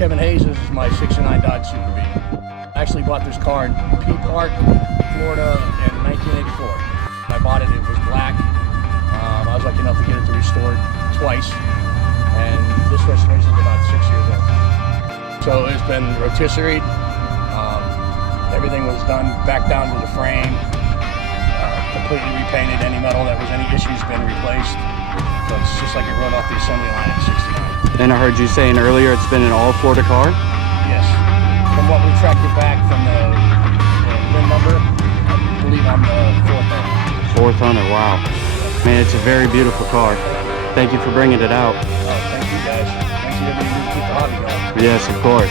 Kevin Hayes, this is my '69 Dodge Super Bee. I actually bought this car in Pea Park, Florida in 1984. I bought it, it was black. I was lucky enough to get it restored twice, and this restoration is about 6 years old. So it's been rotisseried. Everything was done back down to the frame, completely repainted. Any metal that was any issues been replaced. So it's just like it rode off the assembly line at '69. And I heard you saying earlier it's been an all-Florida car? Yes. From what we tracked it back from the VIN number, I believe I'm the fourth owner. Fourth owner, wow. Man, it's a very beautiful car. Thank you for bringing it out. Oh, thank you guys. Thank you everybody who keep the hobby going. Yes, of course.